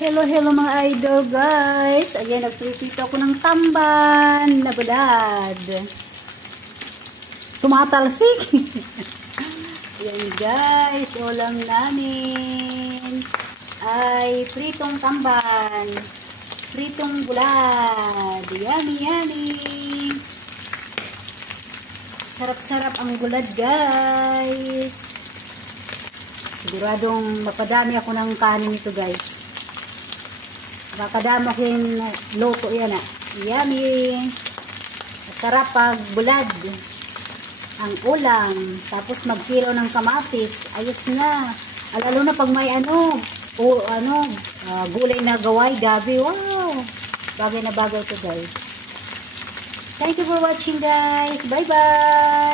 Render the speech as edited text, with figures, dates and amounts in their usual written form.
Hello, hello mga idol guys. Ayan, nagprito ako ng tamban na bulad. Tumatalsik. Ayan guys, ulam namin ay pritong tamban. Pritong bulad. Yummy, yummy. Sarap-sarap ang bulad guys. Siguradong mapadami ako ng kanin nito guys. Makakadama ko yung loto yan ah. Yummy. Masarap pag bulad. Ang ulam. Tapos magkilo ng kamatis. Ayos na. Lalo na pag may gulay na gaway, gabi. Wow. Bagay na bagay to guys. Thank you for watching guys. Bye bye.